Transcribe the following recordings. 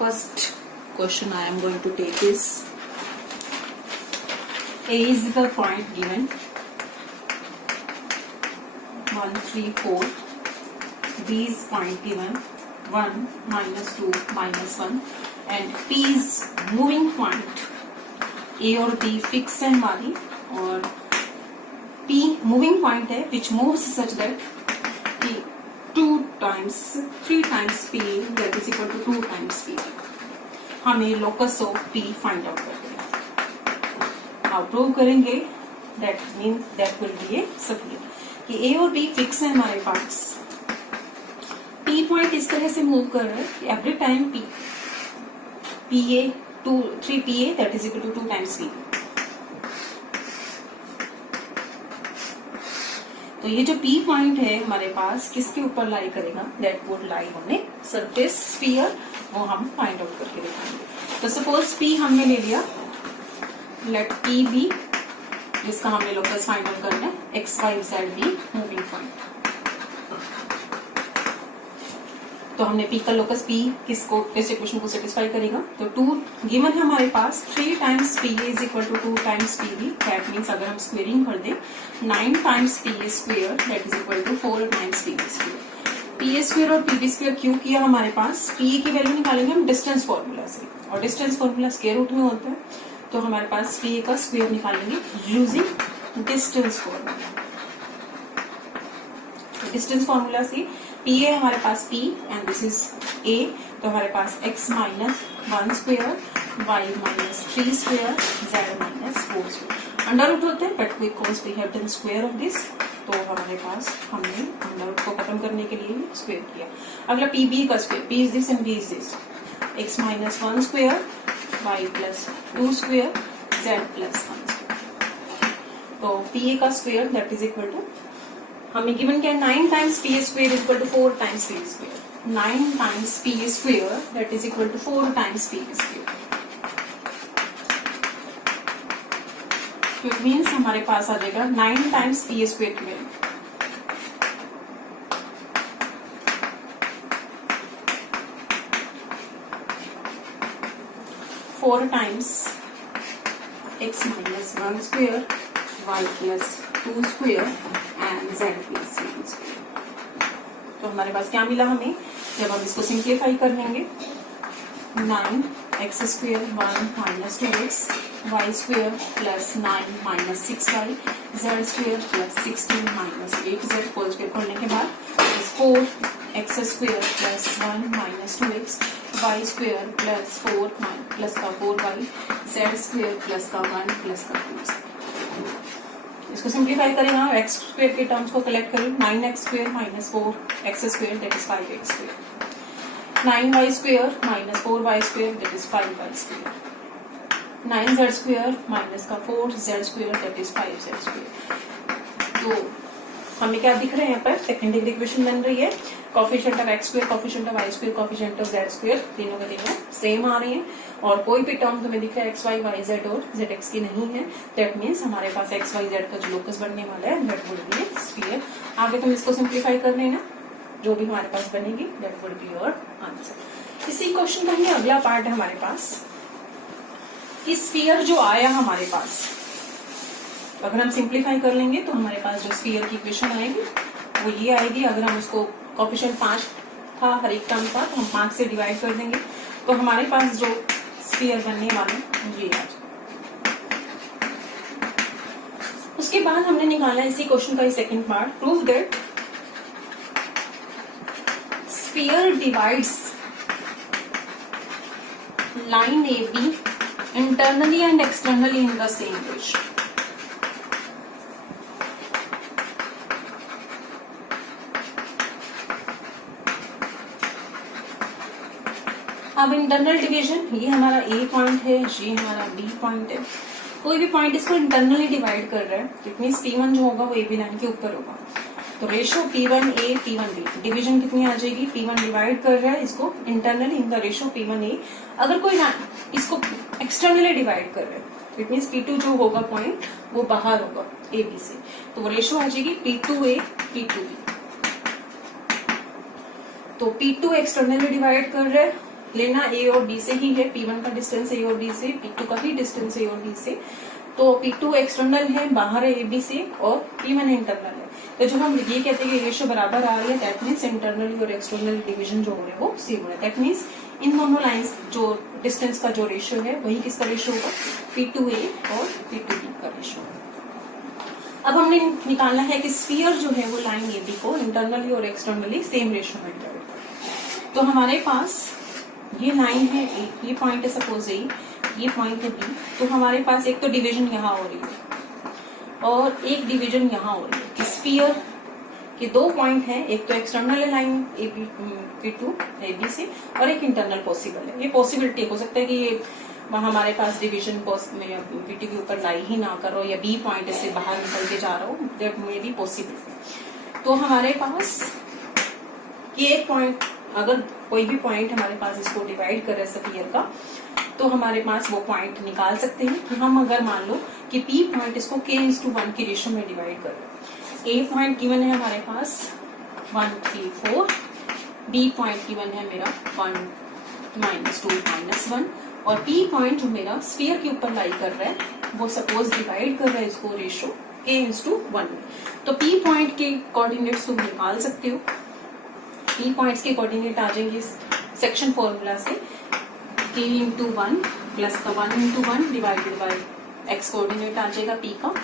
first question I am going to take is A is the point given 1, 3, 4. B is point given 1, -2, -1 and P is moving point. A और B fix है हमारी और P moving point है which moves such that 3 times P that is equal to 2 times P. हमें locus of P find out करते हैं. अब prove करेंगे that means that will be a sphere कि A और B फिक्स है हमारे पास. P पॉइंट इस तरह से मूव कर रहा है कि every time PA 3 PA that is equal to 2 times P. तो ये जो P पॉइंट है हमारे पास किसके ऊपर लाई करेगा? That would lie on a surface sphere. वो हम फाइंड आउट करके दिखाएंगे. तो सपोज P हमने ले लिया, लेट P बी जिसका हमने लोकस फाइंड आउट करना है x y z be moving point. तो हमने P का लोकस P किसको किस इक्वेशन को सेटिस्फाई करेगा? तो 2 गिवन है हमारे पास 3 times P is equal to 2 times P B. That means अगर हम स्क्वेयरिंग कर दें 9 times P square that is equal to 4 times P square. P square और P स्क्वेयर क्यों किया हमारे पास? P की वैल्यू निकालेंगे हम डिस्टेंस फॉर्मूला से और डिस्टेंस फॉर्मूला स्क्वायर रूट में होता है. तो हमारे पास P का स्क्वेयर निकालेंगे using distance formula. Distance formula से P है हमारे पास P and this is A. तो हमारे पास x minus 1 square y minus 3 square z minus 4 square. Under root होते हैं but because we have done square of this तो हमारे पास हमने अंडर रूट को खत्म करने के लिए स्क्वायर किया. अगला P B का square P is this and B is this. x minus 1 square y plus 2 square z plus 1 square. तो P का square that is equal to हमें गिवन क्या है 9 times P square is equal to 4 times P square. 9 times P square that is equal to 4 times P square. It means हमारे पास आ जाएगा 9 times P square की value. Four times x minus 1 square y plus 2 square and z plus 1 square. तो हमारे पास क्या मिला हमें जब हम इसको सिंप्लीफाई कर लेंगे 9 x square 1 minus 2x y square plus 9 minus 6y z square plus 16 minus 8z whole square करने के बाद 4 x square plus 1 minus 2x y square plus 4 plus का 4y z स्क्वेयर प्लस का 1 प्लस का 2. इसको simplify करेंगे हम x square के टर्म्स को कलेक्ट करें 9x square minus 4x square that is 5x square. 9y square minus 4y square that is 5y square. 9z square minus का 4z square that is 5z square. तो हमें क्या दिख रहे हैं यहाँ पर सेकेंड डिग्री इक्वेशन बन रही है. Coefficient of x square coefficient of y square coefficient of z square तीनों के तीनों सेम आ रही हैं और कोई भी टर्म तुम्हें दिख रहा है x y y z और z x की नहीं है. दैट मीन्स हमारे पास x y z का जो लोकस बनने वाला है दैट वुड बी स्फीयर. आगे तुम इसको सिंप्लीफाई कर लेना जो भी हमारे पास बनेगी that would be your answer. इसी क्वेश्चन का ही अगला पार्ट है हमारे पास कि स्फीयर जो आया हमारे पास अगर हम सिंप्लीफाई कर लेंगे तो हमारे पास जो स्फीयर की इक्वेशन आएगी वो ये आएगी. अगर हम उसको कोफिशिएंट 5 था हर एक टर्म का तो हम 5 से डिवाइड कर देंगे तो हमारे पास जो स्फीयर बनने वाला ये आ जाए. उसके बाद हमने निकाला इसी क्वेश्चन का second part. Prove that sphere divides line A B internally and externally in the same ratio. अब इंटरनल डिवीजन ये हमारा ए पॉइंट है ये हमारा बी पॉइंट है. कोई भी पॉइंट इसको इंटरनली डिवाइड कर रहा है इट मींस P1 जो होगा वो ए बी लाइन के ऊपर होगा. तो ratio P1 A P1 B division कितनी आ जाएगी? P1 डिवाइड कर रहा है इसको internally in the ratio P1 A. अगर कोई इसको एक्सटर्नली डिवाइड कर रहा है इट मींस P2 जो होगा पॉइंट वो बाहर होगा ए बी से. तो वो रेशियो आ जाएगी P2A P2B. तो P2 एक्सटर्नली डिवाइड कर रहा है लेना ए और बी से ही है, P1 का डिस्टेंस ए और बी से, P2 का ही डिस्टेंस ए और बी से। तो P2 एक्सटर्नल है, बाहर है ए बी से, और P1 इंटरनल है। तो जो हम ये कहते हैं कि रेशियो बराबर आ रही है, दैट मीन्स इंटरनल और एक्सटर्नल डिवीजन जो हो रहा है वो सेम हो रहा है। दैट मीन्स इन दोनों लाइंस जो डिस्टेंस का जो रेशियो है वही किसका रेशियो होगा, P2A और P2B का रेशियो। अब हमने निकालना है कि स्फीयर जो है वो लाइन ए बी को इंटरनली और एक्सटर्नली सेम रेशियो में डिवाइड करें। तो हमारे पास ये लाइन है ए, ये पॉइंट है सपोज ए, ये पॉइंट है बी। तो हमारे पास एक तो डिवीजन यहाँ हो रही है और एक डिवीजन यहाँ हो रही है कि स्फीयर के दो पॉइंट हैं, एक तो एक्सटर्नल है line A B P2 A B से, और एक इंटरनल पॉसिबल है। ये पॉसिबिलिटी हो सकता है कि ये हमारे पास डिवीजन P2 के ऊपर लाई ही ना कर रहा हो या बी पॉइंट से बाहर निकल के जा रहा हो, दैट मे बी पॉसिबल। तो हमारे पास ये एक पॉइंट, अगर कोई भी पॉइंट हमारे पास इसको डिवाइड कर रहा है स्फीयर का, तो हमारे पास वो पॉइंट निकाल सकते हैं कि हम अगर मान लो कि P पॉइंट इसको K/1 की रेशियो में डिवाइड कर रहे हैं। A पॉइंट गिवन है हमारे पास 1 3 4, B पॉइंट गिवन है मेरा 1 -2 -1, और P पॉइंट जो मेरा स्फीयर के ऊपर लाई कर रहा है वो सपोज डिवाइड कर रहा है इसको रेशियो K/1 में। तो P पॉइंट के कोऑर्डिनेट्स तुम निकाल सकते हो। P पॉइंट्स के कोऑर्डिनेट आ जाएंगे सेक्शन फॉर्मूला से, K/1 प्लस का 1/1 डिवाइडेड बाई x कोऑर्डिनेट आ जाएगा P का,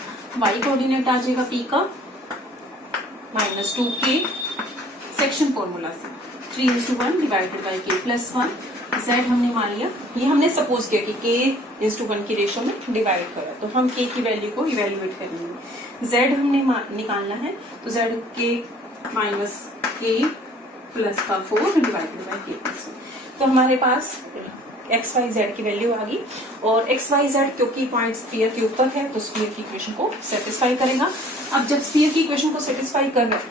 y कोऑर्डिनेट आ जाएगा P का -2K सेक्शन फॉर्मूला से 3:1 divided by K plus 1। Z हमने मान लिया, ये हमने सपोज किया कि K/1 की रेशियो में डिवाइड करा, तो हम K की वैल्यू को इवेल्युएट करेंगे। Z हमने निकालना है, तो Z K minus K plus का 4 डिवाइडेड बाई K प्लस 1। तो हमारे पास एक्स वाई जेड की वैल्यू आ गई, और एक्स वाई जेड क्योंकि पॉइंट स्फीयर के ऊपर है तो स्फीयर की इक्वेशन को सेटिस्फाई करेगा। अब जब स्फीयर की इक्वेशन को सेटिस्फाई कर रहे हैं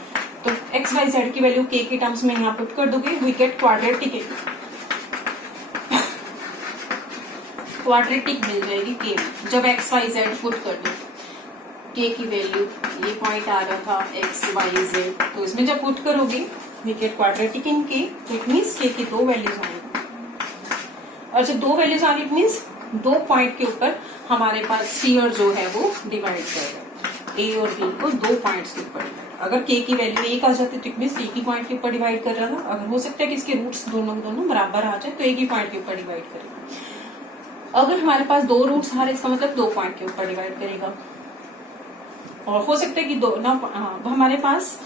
तो एक्स वाई जेड की वैल्यू के की टर्म्स में यहाँ पुट कर दोगे, वी गेट क्वाड्रेटिक मिल जाएगी के में। जब एक्स वाई जेड पुट कर दो के की वैल्यू, ये पॉइंट आ रहा था एक्स वाई जेड, तो इसमें जब पुट करोगे वी गेट क्वाड्रेटिक इन के, तो इट मीन्स के की दो वैल्यूज आएंगी, और जब दो वैल्यूज आ रही इट मीन्स दो पॉइंट के ऊपर हमारे पास स्फीयर जो है वो डिवाइड करेगा, ए और बी को दो पॉइंट्स के ऊपर। अगर के की वैल्यू एक आ जाती तो इट मीन्स एक ही पॉइंट के ऊपर डिवाइड कर रहा था। अगर हो सकता है कि इसके रूट्स दोनों बराबर आ जाए तो एक ही पॉइंट के ऊपर डिवाइड करेगा। अगर हमारे पास दो रूट्स आ रहे इसका मतलब दो पॉइंट के ऊपर डिवाइड करेगा, और हो सकता है कि दो ना हमारे पास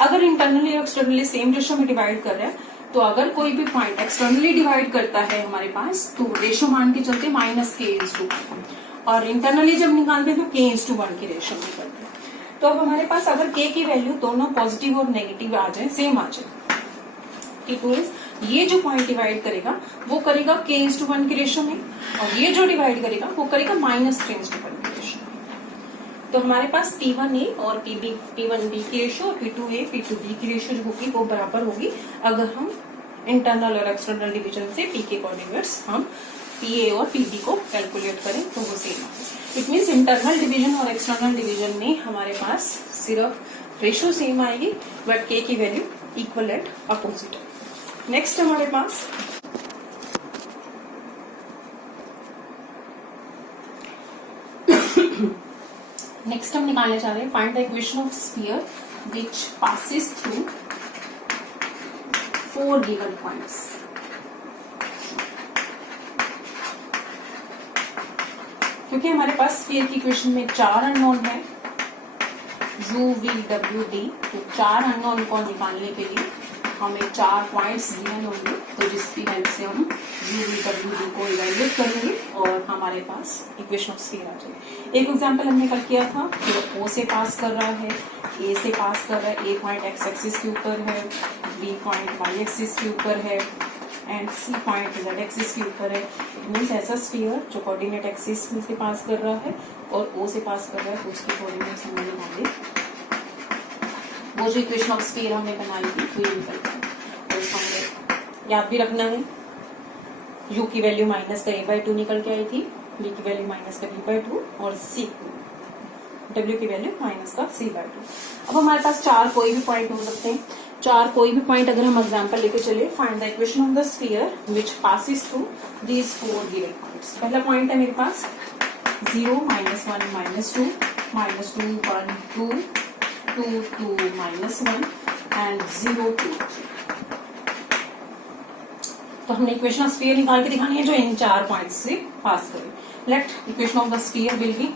अगर इंटरनली और एक्सटर्नली सेम रेशियो में डिवाइड कर रहे हैं, तो अगर कोई भी पॉइंट एक्सटर्नली डिवाइड करता है हमारे पास तो रेशियो मान के चलते -K/1, और इंटरनली जब निकालते हैं तो K/1 की रेशियो में करते हैं। तो अब हमारे पास अगर K की वैल्यू दोनों पॉजिटिव और नेगेटिव आ जाए, सेम आ जाए, इट मीन्स ये जो पॉइंट डिवाइड करेगा वो करेगा K/1 की रेशियो में, और ये जो डिवाइड करेगा वो करेगा -K/1 की रेशियो में। तो हमारे पास P1A और P1B की रेशियो और P2A P2B की रेशियो जो होगी वो बराबर होगी अगर हम इंटरनल और एक्सटर्नल डिवीजन से P के कोऑर्डिनेट्स हम PA और PB को कैलकुलेट करें तो वो सेम आए। इट मीन्स इंटरनल डिवीजन और एक्सटर्नल डिवीजन में हमारे पास सिर्फ रेशियो सेम आएगी बट K की वैल्यू इक्वल एंड अपोजिट है। नेक्स्ट हमारे पास नेक्स्ट हम निकालने जा रहे हैं find the equation of sphere which passes through 4 given points. क्योंकि हमारे पास स्फीयर की इक्वेशन में 4 अननोन है u v w d, तो 4 अननोन को निकालने के लिए हमें 4 पॉइंट्स गिवन होंगे, तो जिसकी हेल्प से हम u v w d को इवेल्युएट करेंगे और हमारे पास इक्वेशन ऑफ स्फीयर आ जाएगी। एक एग्जांपल हमने कल किया था कि वो O से पास कर रहा है, A से पास कर रहा है, A पॉइंट x एक्सिस के ऊपर है, B पॉइंट y एक्सिस के ऊपर है and C point z axis के ऊपर है। इट मीन्स ऐसा स्फीयर जो कोऑर्डिनेट एक्सिस में से पास कर रहा है और O से पास कर रहा है तो उसके कोऑर्डिनेट्स हमने निकाले, वो जो इक्वेशन ऑफ स्फीयर हमने बनाई थी वो निकलता है। और इसको हमें याद भी रखना है, u की वैल्यू माइनस का a/2 निकल के आई थी, b की वैल्यू माइनस का b/2 और c w की वैल्यू माइनस का c/2। अब हमारे पास 4 कोई भी पॉइंट हो सकते हैं, चार कोई भी पॉइंट अगर हम एग्जांपल लेके चले, find the equation of the sphere which passes through these four given points. पहला पॉइंट है मेरे पास 0, -1, -2, -2, 1, 2, 2, 2, -1 एंड 0, 2, 3। तो हमने इक्वेशन ऑफ स्फीयर निकाल के दिखानी है जो इन चार पॉइंट्स से पास करे। Let equation of the sphere will be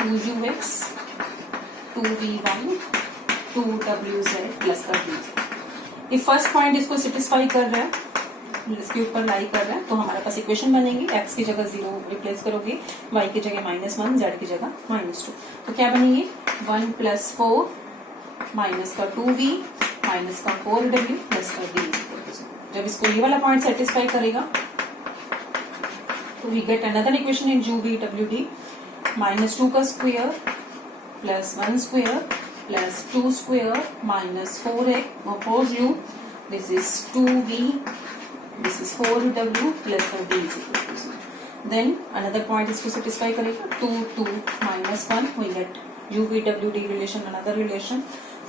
2ux 2v1 2wz plus का dz। ये फर्स्ट पॉइंट इसको सेटिस्फाई कर रहा है, इसके ऊपर लाई कर रहा है, तो हमारे पास इक्वेशन बनेगी। x की जगह 0 रिप्लेस करोगे, y की जगह -1, z की जगह -2, तो क्या बनेगी 1 + 4 माइनस का 2v माइनस का 4w प्लस का d। जब इसको ये वाला पॉइंट सेटिस्फाई करेगा तो we get another equation in u-v-w-d, -2 का square plus 1 square plus 2 square minus 4u, this is 2v, this is 4w plus का d। देन अनदर पॉइंट इसको सेटिस्फाई करेगा 2 2 -1, we get u-v-w-d relation, another relation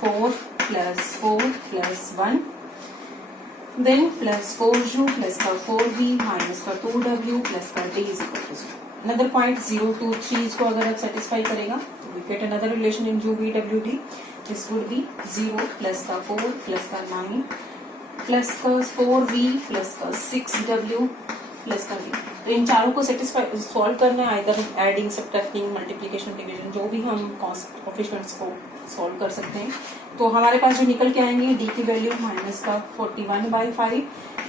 4 + 4 + 1, then plus 4u plus का 4v minus का 2w plus का d is equal to 0। Another point 0 2 3 इसको अगर आप satisfy करेगा तो we get another relation in u-v-w-d, this would be 0 plus का 4 plus का 9 प्लस का 4v प्लस का 6w प्लस का d। तो इन चारों को सेटिस्फाई सॉल्व करना है, either adding, subtracting, multiplication, division, जो भी हम कोएफिशिएंट्स को सॉल्व कर सकते हैं। तो हमारे पास जो निकल के आएंगे d की वैल्यू माइनस का 41/5,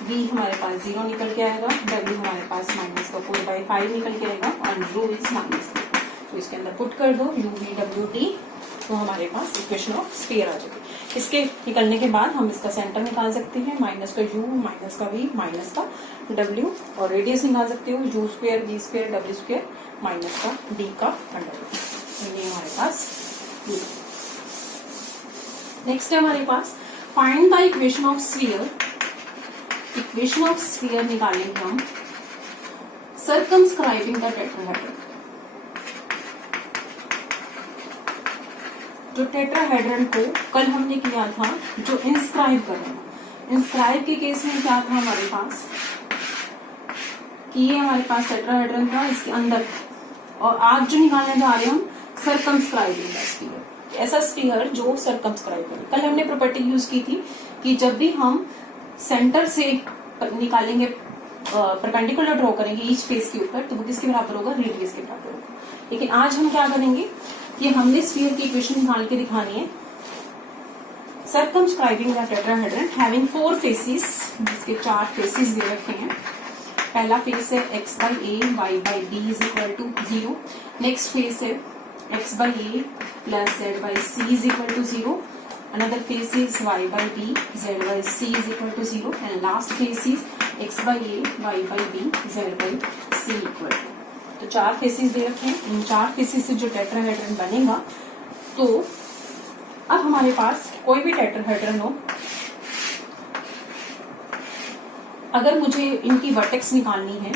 v हमारे पास 0 निकल के आएगा, w हमारे पास माइनस का 4/5 निकल के आएगा और रू इज -3। तो इसके अंदर पुट कर दो u-v-w-d, तो हमारे पास इक्वेशन ऑफ स्फीयर आ जाएगी। इसके निकलने के बाद हम इसका सेंटर निकाल सकते हैं, माइनस का u माइनस का v माइनस का w, और रेडियस निकाल सकते हो u², v² w² माइनस का d का अंडर। ये हमारे पास नेक्स्ट है हमारे पास find the equation of sphere. Equation of sphere निकालेंगे हम सर्कमस्क्राइबिंग द टेट्राहेड्रन। जो टेट्राहेड्रन को कल हमने किया था, जो इंस्क्राइब करना, इंस्क्राइब के केस में क्या था हमारे पास कि ये हमारे पास टेट्राहेड्रन था, इसके अंदर, और आज जो निकालने जा रहे हैं हम सर्कमस्क्राइबिंग द स्फीयर, ऐसा स्फीयर जो सर्कमस्क्राइब करे। कल हमने प्रॉपर्टी यूज की थी कि जब भी हम सेंटर से निकालेंगे, परपेंडिकुलर ड्रॉ करेंगे ईच फेस के ऊपर, तो वो किसके बराबर होगा, रेडियस के बराबर होगा। लेकिन आज हम क्या करेंगे कि हमने स्फीयर की इक्वेशन निकाल के दिखानी है circumscribing the tetrahedron having 4 faces, जिसके 4 फेसेस दे रखे हैं। पहला फेस है x/a y/b is equal to 0। Next face है x/a plus z/c is equal to 0. Another face is y/b z/c is equal to 0, and last face is x/a y/b z/c equal to। तो 4 faces दे रखे हैं, इन 4 faces से जो tetrahedron बनेगा, तो अब हमारे पास कोई भी टेट्राहेड्रन हो, अगर मुझे इनकी वर्टेक्स निकालनी है,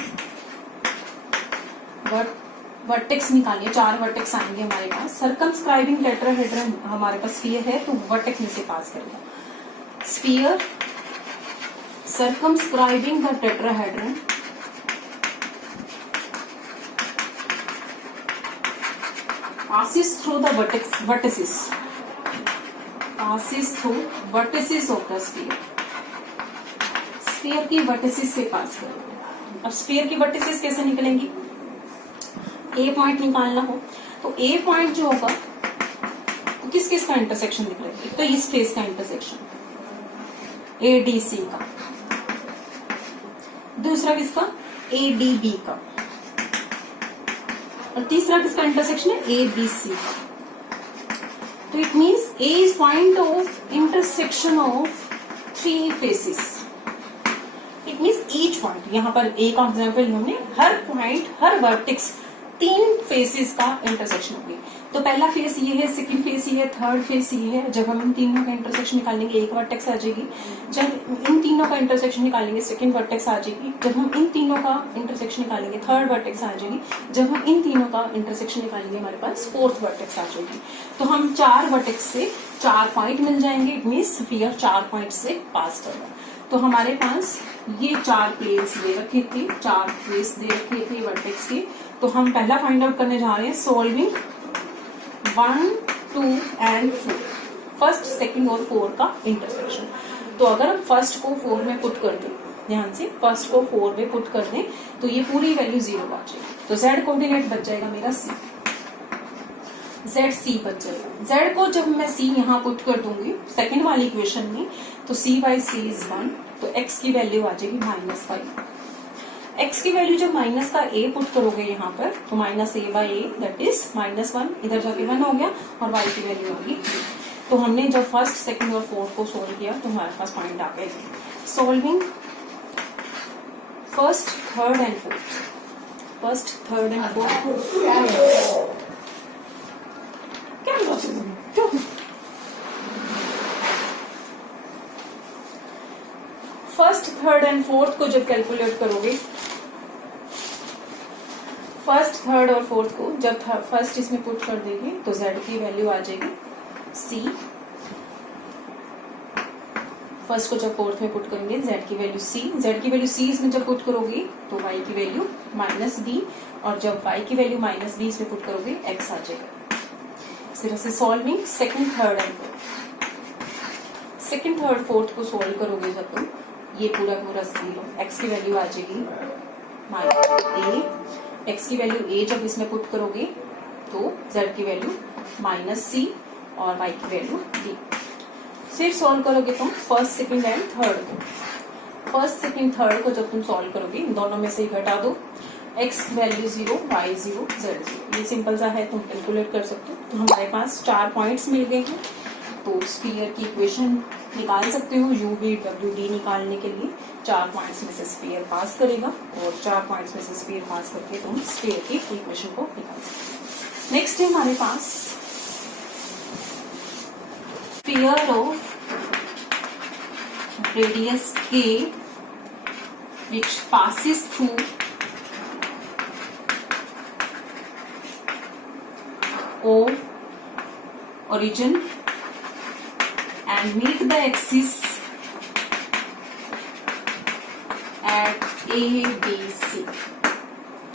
वर्टेक्स निकालिए, 4 वर्टेक्स आएंगे हमारे पास। सर्कमस्क्राइबिंग टेट्राहेड्रन हमारे पास स्फीयर है तो वर्टेक्स में से पास करेगा। Sphere circumscribing the tetrahedron passes through the vertices of the sphere। Sphere की वर्टिसेस से पास करेगा। अब स्फीयर की वर्टिसेस कैसे निकलेंगी, ए पॉइंट निकालना हो तो ए पॉइंट जो होगा तो किस किस का इंटरसेक्शन दिख रहा है, तो इस फेस का इंटरसेक्शन ADC का, दूसरा किसका ADB का, और तीसरा किसका इंटरसेक्शन है ABC का। तो it means A is point of intersection of 3 faces. It means each point, यहाँ पर A का एग्जाम्पल हमने हर पॉइंट, हर वर्टेक्स तीन फेसेस का इंटरसेक्शन होगी। तो पहला फेस ये है, सेकंड फेस ये है, थर्ड फेस ये है। जब हम इन तीनों का इंटरसेक्शन निकालेंगे एक वर्टेक्स आ जाएगी। जब इन तीनों का इंटरसेक्शन निकालेंगे सेकंड वर्टेक्स आ जाएगी। जब हम इन तीनों का इंटरसेक्शन निकालेंगे थर्ड वर्टेक्स आ जाएगी। जब हम इन तीनों का इंटरसेक्शन निकालेंगे हमारे पास फोर्थ वर्टेक्स आ जाएगी। तो हम 4 वर्टेक्स से 4 पॉइंट मिल जाएंगे। इट मीन्स स्फीयर 4 पॉइंट से पास करना। तो हमारे पास ये 4 प्लेन्स दे रखे थे, 4 फेस दे रखे थे वर्टेक्स के। तो हम पहला फाइंड आउट करने जा रहे हैं सॉल्विंग 1, 2 एंड 4, फर्स्ट, सेकंड और 4 का इंटरसेक्शन। तो अगर हम फर्स्ट को 4 में पुट कर दें, ध्यान से फर्स्ट को 4 में पुट कर दें तो ये पूरी वैल्यू 0 आ जाएगी। तो z कोऑर्डिनेट बच जाएगा मेरा c, z बच जाएगा। z को जब मैं c यहाँ पुट कर दूंगी सेकंड वाली इक्वेशन में, तो c/c इज 1, तो x की वैल्यू आ जाएगी -5। x की वैल्यू जब माइनस का a पुट करोगे यहाँ पर, तो -a/a दैट इज -1, इधर जाके 1 हो गया और y की वैल्यू आ गई। तो हमने जब फर्स्ट, सेकंड और फोर्थ को सोल्व किया तो हमारे पास पॉइंट आ गए। Solving first, third and fourth, first, third and fourth. First, third and fourth को जब कैलकुलेट करोगे, फर्स्ट, थर्ड और फोर्थ को जब फर्स्ट इसमें पुट कर देंगे तो z की वैल्यू आ जाएगी c। फर्स्ट को जब फोर्थ में पुट करेंगे z की वैल्यू c, z की वैल्यू c इसमें जब पुट करोगे तो y की वैल्यू -b, और जब y की वैल्यू -b इसमें पुट करोगे x आ जाएगा। इस तरह से solving second, third and fourth, second, third, fourth को सोल्व करोगे जब तुम, ये पूरा 0, x की वैल्यू आ जाएगी -a, x की वैल्यू a जब इसमें पुट करोगे तो z की वैल्यू -c और y की वैल्यू d। फिर सॉल्व करोगे तुम फर्स्ट, सेकंड एंड थर्ड को। फर्स्ट, सेकंड, थर्ड को जब तुम सॉल्व करोगे इन दोनों में से ही घटा दो, x वैल्यू 0, y 0, z 0। ये सिंपल सा है, तुम कैलकुलेट कर सकते हो। तो हमारे पास 4 पॉइंट्स मिल गए हैं। तो स्फीयर की इक्वेशन निकाल सकते हो। u, v, w, d निकालने के लिए 4 पॉइंट्स में से स्फीयर पास करेगा और 4 पॉइंट्स में से स्फीयर पास करके तुम स्फीयर की इक्वेशन को निकाल सकते हो। नेक्स्ट है हमारे पास sphere of radius k which passes through O origin and meet the axis at A, B, C।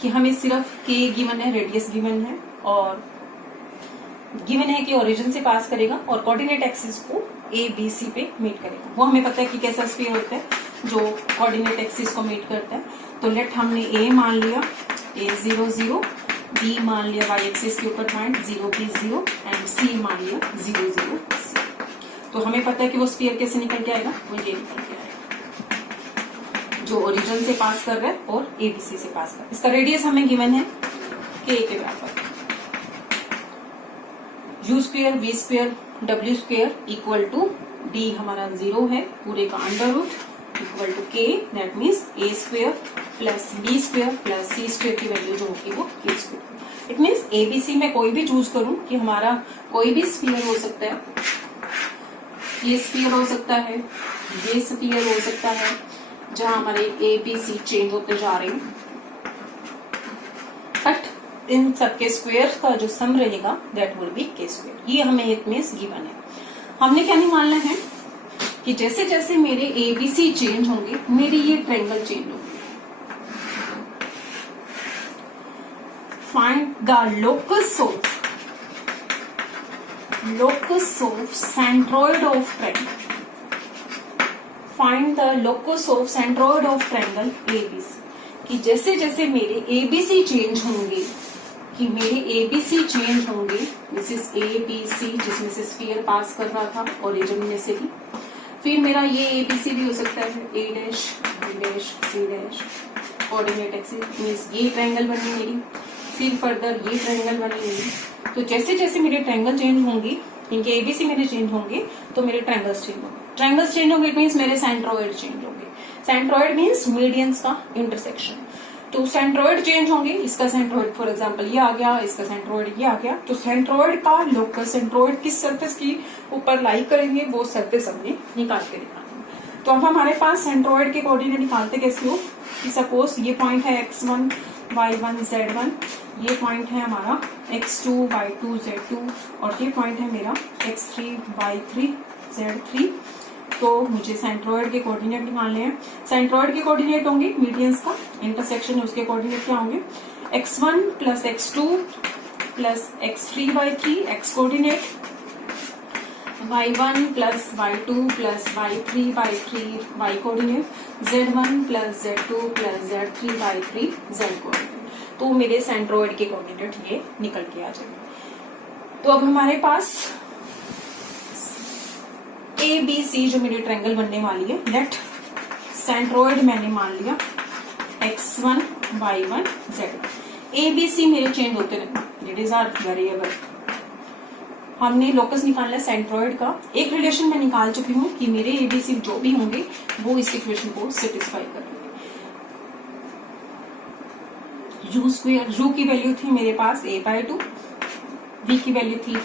कि हमें सिर्फ k गिवन है, रेडियस गिवन है और गिवन है कि ओरिजिन से पास करेगा और कोऑर्डिनेट एक्सिस को A, B, C पे मीट करेगा। वो हमें पता है कि कैसा स्फीयर होता है जो कोऑर्डिनेट एक्सिस को मीट करता है। तो लेट हमने A मान लिया, A 0, 0, B मान लिया y एक्सिस के ऊपर पॉइंट 0, B 0 एंड C मान लिया 0, 0, C। तो हमें पता है कि वो स्फीयर कैसे निकल के आएगा, वो ये निकल के आएगा जो ओरिजिन से पास कर रहा है और ABC से पास कर रहा है। इसका रेडियस हमें गिवन है k के बराबर, u square, v square, w square equal to d हमारा 0 है, पूरे का under root equal to k, that means a square plus b square plus c square की वैल्यू जो होगी वो k square. It means ABC में कोई भी चूज करूं कि हमारा कोई भी स्फीयर हो सकता है, ये स्फीयर हो सकता है, ये स्फीयर हो सकता है, जहां हमारे ABC चेंज होते जा रहे हैं, बट इन सबके स्क्वायर का जो सम रहेगा that will be k square. ये हमें इट मीन्स गिवन है। हमने क्या निकालना है कि जैसे जैसे मेरे ABC चेंज होंगे मेरे ये ट्रायंगल चेंज होंगे। Find the locus of centroid of triangle. Find the locus of centroid of triangle ABC। कि जैसे जैसे मेरे ABC चेंज होंगे, कि मेरे ABC चेंज होंगे, दिस इज ABC जिसमें से स्फीयर पास कर रहा था ओरिजिन में से भी, फिर मेरा ये ABC भी हो सकता है A dash, B dash, C dash, coordinate axis means ये ट्रायंगल बनी मेरी, फिर फर्दर ये ट्रायंगल बनी मेरी। तो जैसे जैसे मेरे ट्रायंगल चेंज होंगे, इनके ABC मेरे चेंज होंगे तो मेरे ट्रायंगल्स चेंज होंगे। ट्रायंगल्स चेंज होंगे इट मीन्स मेरे सेंट्रोइड चेंज होंगे। सेंट्रोइड मीन्स मीडियंस का इंटरसेक्शन। तो सेंट्रोइड चेंज होंगे, इसका सेंट्रोइड फॉर एग्जांपल ये आ गया, इसका सेंट्रोइड ये आ गया। तो सेंट्रोइड का लोकस सेंट्रोइड किस सरफेस की ऊपर लाई करेंगे वो सरफेस हमने निकाल के दिखाना। तो अब हमारे पास सेंट्रोइड के कोऑर्डिनेट निकालते कैसे हो कि सपोज ये पॉइंट है x1 y1 z1, ये पॉइंट है हमारा x2 y2 z2 और ये पॉइंट है मेरा x3 y3 z3। तो मुझे सेंट्रोइड के कोऑर्डिनेट निकालने हैं। सेंट्रोइड के कोऑर्डिनेट होंगे मीडियंस का इंटरसेक्शन है, उसके कोऑर्डिनेट क्या होंगे x1 plus x2 plus x3 y3 x coordinate, y1 plus y2 plus y3 y coordinate, z1 plus z2 plus z3 y3 z coordinate. तो मेरे सेंट्रोइड के कोऑर्डिनेट ये निकल के आ जाएंगे। तो अब हमारे पास ABC जो मेरी ट्रायंगल बनने वाली है, लेट सेंट्रोइड मैंने मान लिया x1 y1 z1। ABC मेरे चेंज होते रहते, इट इज आर वेरिएबल। हमने लोकस निकालना है सेंट्रोइड का। एक रिलेशन मैं निकाल चुकी हूँ कि मेरे ABC जो भी होंगे वो इस इक्वेशन को सेटिस्फाई करेंगे। u स्क्वायर, u की वैल्यू थी मेरे पास a/2, v की वैल्यू थी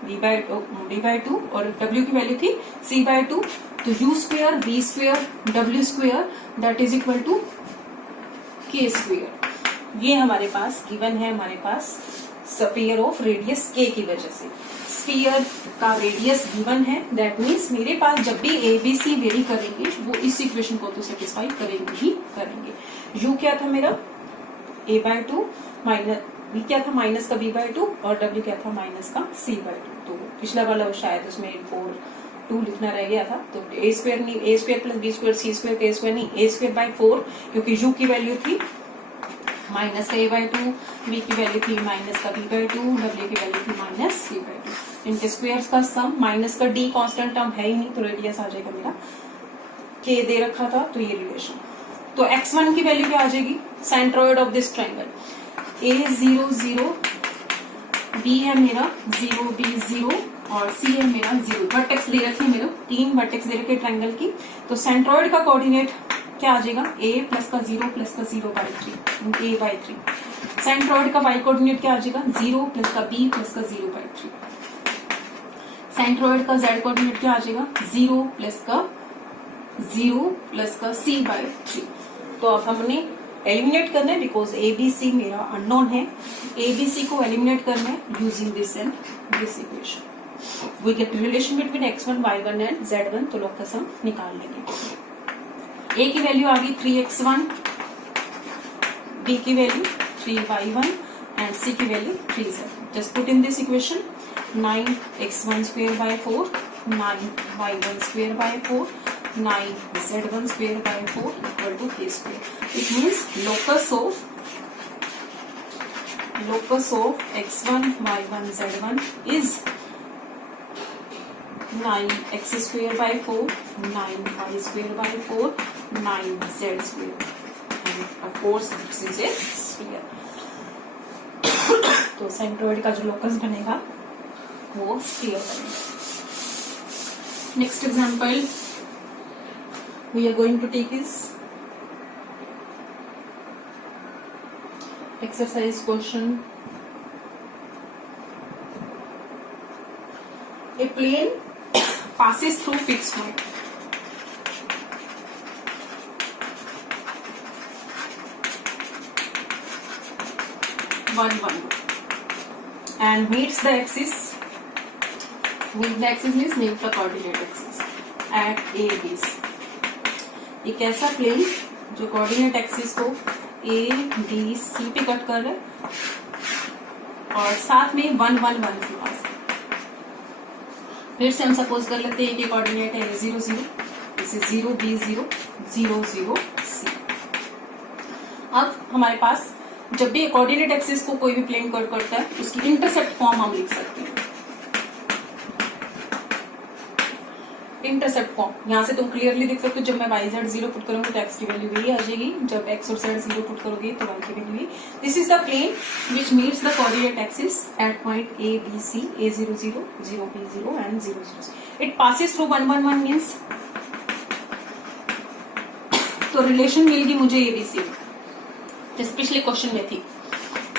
d/2 और w की वैल्यू थी c/2। तो u square v square w square that is equal to k square. ये हमारे पास गिवन है, हमारे पास स्फीयर ऑफ रेडियस k की वजह से स्फीयर का रेडियस गिवन है। दैट मीन्स मेरे पास जब भी ABC वेरी करेंगे वो इस इक्वेशन को तो सेटिस्फाई करेंगे ही करेंगे। u क्या था मेरा a/2 माइनस v क्या था माइनस का b/2 और w क्या था माइनस का c/2। तो पिछला वाला शायद उसमें 4 लिखना रह गया था। तो a स्क्वायर नहीं, a square plus b square c square k square नहीं, a स्क्वायर बाय 4 क्योंकि u की वैल्यू थी माइनस का a/2, v की वैल्यू थी माइनस का b/2, w की वैल्यू थी माइनस c/2। इनके स्क्वायर्स का सम, माइनस का d कांस्टेंट टर्म है ही नहीं तो रेडियस आ जाएगा मेरा, k दे रखा था तो ये रिलेशन। तो x1 की वैल्यू क्या आ जाएगी centroid of this triangle a0 0, b है मेरा 0 b 0 और c है मेरा 0। वर्टेक्स दे रखी है मेरे 3 वर्टेक्स दे रखे ट्रायंगल की। तो सेंट्रोइड का कोऑर्डिनेट क्या आ जाएगा a प्लस का 0 प्लस का 0/3 a/3। सेंट्रोइड का y कोऑर्डिनेट क्या आ जाएगा 0 प्लस का b प्लस का 0/3। सेंट्रोइड का z कोऑर्डिनेट क्या आ जाएगा 0 प्लस का c/3। तो अब हमने एलिमिनेट करना है बिकॉज ABC मेरा अननोन है। ABC को एलिमिनेट करना है using this and this equation. We get relation between x1 y1 and z1। तो लोकस हम निकाल लेंगे। a की वैल्यू आ गई 3x1, b की वैल्यू 3y1 एंड c की value 3z। Just put in this equation 9x1 square by 4, 9y1 square by 4, 9z1 square by 4 equal to k square. It means locus of x1 y1 z1 is 9x square by 4, 9y square by 4, 9z square, and of course this is a sphere. तो centroid का जो locus बनेगा वो sphere बनेगा। Next example we are going to take is exercise question. A plane passes through fixed point. And meets the axis. Meet the axis means meet the coordinate axis at A, B, C. एक ऐसा plane जो coordinate axis को A, B, C पे cut कर रहा है और साथ में 1 1 1 से पास। फिर से हम सपोज कर लेते हैं कि कोऑर्डिनेट है A0 0, इसे 0 B 0 0 0 C। अब हमारे पास जब भी कोऑर्डिनेट एक्सिस को कोई भी प्लेन कट करता है उसकी इंटरसेप्ट फॉर्म हम लिख सकते हैं। इंटरसेप्ट फॉर्म यहाँ से तुम क्लियरली देख सकते हो। जब मैं y z 0 पुट करूंगी तो x की वैल्यू वही आ जाएगी, जब x और z 0 पुट करोगे तो y की वैल्यू वही। This is the plane which meets the coordinate axis at point a b c, a0 0 0 b 0 and 0 0। It passes through 1 1 1 means तो रिलेशन मिल गई मुझे ABC। जैसे पिछले क्वेश्चन में थी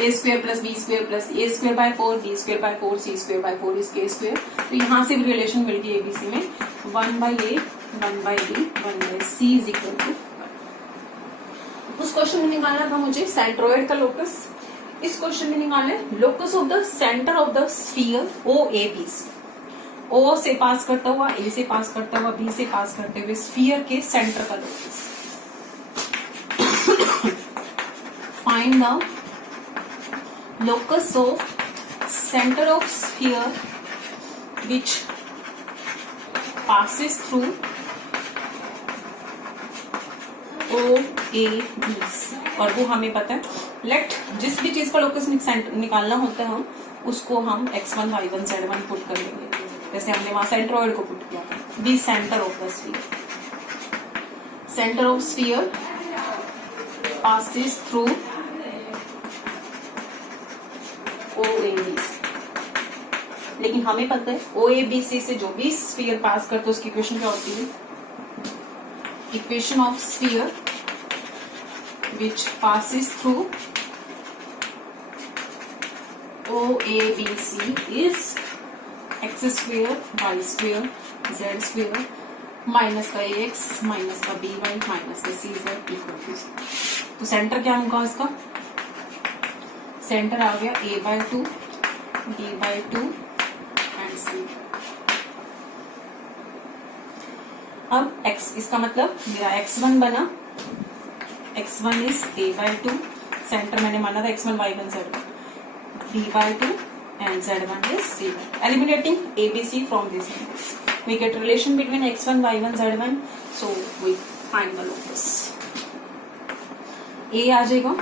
A square plus B square plus A square by 4 B square by 4 C square by 4 इसके square. तो यहाँ से भी रिलेशन मिल गई एबीसी में 1 by A 1 by B 1 by C is equal to. उस क्वेश्चन में निकालना था मुझे सेंट्रोइड का लोकस, इस क्वेश्चन में निकालना है locus of the centre of the sphere O A B C. ओ से पास करता हुआ, ए से पास करता हुआ, बी से पास करते हुए स्फीयर के सेंटर का locus. Find the locus of center of sphere which passes through O A B C। और वो हमें पता है, लेट जिस भी चीज का लोकस निकालना होता है हम उसको हम x1 y1 z1 पुट कर लेंगे। जैसे हमने वहां सेंट्रोइड को पुट किया था। Be centre of the sphere, centre of sphere passes through O A B C. लेकिन हमें पता है ओ ए बी सी से जो भी स्फीयर पास करते उसकी इक्वेशन क्या होती है, equation of sphere which passes through O A B C is x square y square z square minus का ए एक्स माइनस का बी वाई माइनस का सी जेड इक्वल टू। तो सेंटर क्या होगा इसका, सेंटर आ गया a by 2 b by 2 and c। अब x, इसका मतलब मेरा x1 बना, x1 is a by 2, centre मैंने माना था x1 y1 z1, b by 2 and z1 is c। Eliminating abc from this we get relation between x1 y1 z1, so we find the locus. a आ जाएगा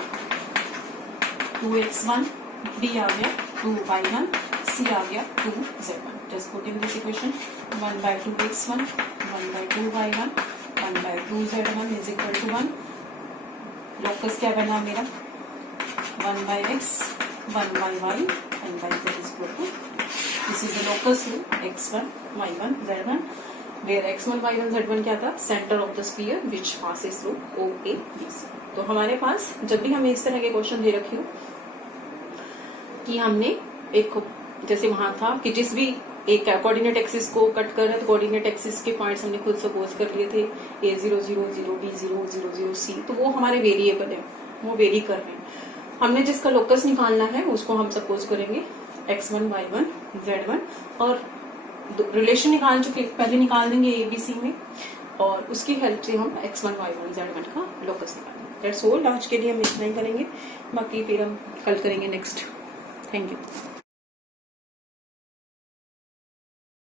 2x1, b आ गया 2y1, c आ गया 2z1। Just put in this equation 1 by 2x1 1 by 2y1 1 by 2z1 is equal to 1। Locus क्या बना मेरा 1 by x 1 by y 1 by z is equal to. This is the locus x1 y1 z1 where x1 y1 z1 क्या था, centre of the sphere which passes through O A B C. तो हमारे पास जब भी हमें इस तरह के क्वेश्चन दे रखे हो कि हमने एक, जैसे वहां था कि जिस भी एक कोऑर्डिनेट एक्सिस को कट कर रहे हैं तो कोऑर्डिनेट एक्सिस के पॉइंट्स हमने खुद सपोज कर लिए थे a0 0 0 b0 0 0 c। तो वो हमारे वेरिएबल है, वो वेरी कर रहे हैं। हमने जिसका लोकस निकालना है उसको हम सपोज करेंगे x1 y1 z1 और रिलेशन निकाल चुके, पहले निकाल देंगे ए बी सी में और उसकी हेल्प से हम x1 y1 z1 का लोकस निकालेंगे। That's all. आज के लिए हम इतना ही करेंगे, बाकी फिर हम कल करेंगे नेक्स्ट। Thank you.